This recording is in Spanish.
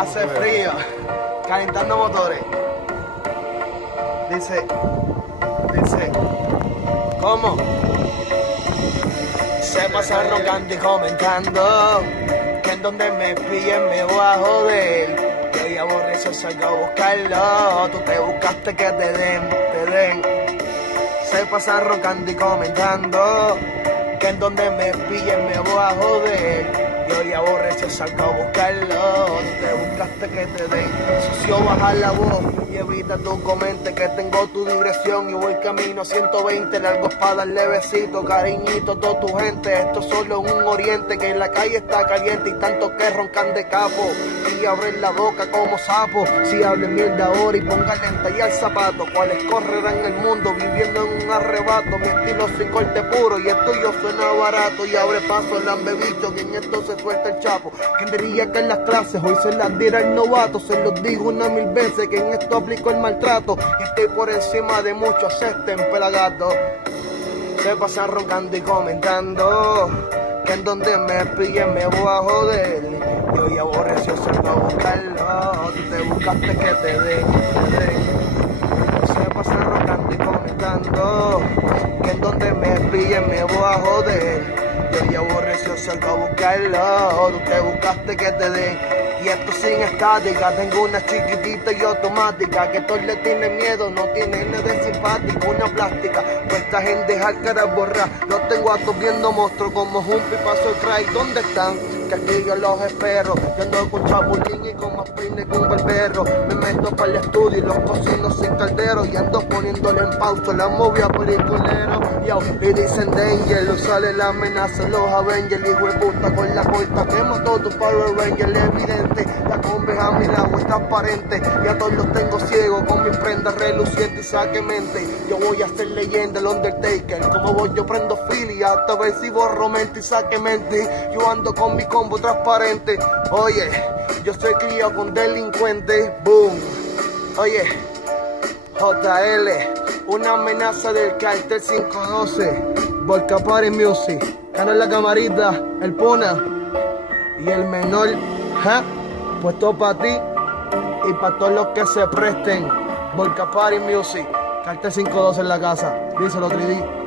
Hace frío, calentando motores. Dice, ¿cómo? Se pasa roncando y comentando que en donde me pillen me voy a joder. Que hoy aborreció, salgo a buscarlo. Tú te buscaste que te den. Se pasa roncando y comentando que en donde me pillen me voy a joder. Y hoy aborreció, salgo a buscarlo. Tú te buscaste que te den. Socio, baja la voz y evita tu comente que tengo tu dirección y voy camino 120, largo para darle besito, cariñito, toda tu gente. Esto solo es un oriente que en la calle está caliente y tanto que roncan de capo y abren la boca como sapo. Si hablen mierda ahora y pónganle en tallar zapatos, cuáles correrán el mundo viviendo en un arrebato. Mi estilo sin corte puro y el tuyo suena barato y abre paso el ambebicho que en esto se suelta el chapo. ¿Quién diría que en las clases hoy se las diera el novato? Se los digo una mil veces que en esto aplico el maltrato y estoy por encima de muchos, acepten pelagato. Se pasan roncando y comentando que en donde me pillen me voy a joder. Y hoy aborreció, salgo a buscarlo. Tú te buscaste que te den. Se pasan roncando y comentando que en donde me pillen me voy a joder. Y hoy aborreció, salgo a buscarlo. Tú te buscaste que te den. Y esto sin estática, tengo una chiquitita y automática que todos le tienen miedo, no tiene nada de simpático, una plástica, puestas en dejar cara borrar. Los tengo a todos viendo monstruos como Humpy paso el crack. ¿Dónde están? Que aquí yo los espero. Yo ando con chapulín y con más peine que un barbero. Me meto para el estudio y los cocino sin caldero y ando poniéndole en pausa la movia peliculero. Y dicen danger, sale la amenaza, los Avengers, hijo de puta con la corta, quemo todo tu Power Ranger, evidente, la conveja a mi lado es transparente, y a todos los tengo ciegos con mis prendas relucientes y saque mente, yo voy a ser leyenda, el Undertaker, como voy yo prendo filia, hasta ver si borro mente y saque mente, yo ando con mi combo transparente, oye, yo soy criado con delincuentes, boom, oye, JL, una amenaza del cartel 512, Volca Party Music, Canal La Camarita, el Puna y el menor, pues todo para ti y para todos los que se presten, Volca Party Music, cartel 512 en la casa, díselo 3D.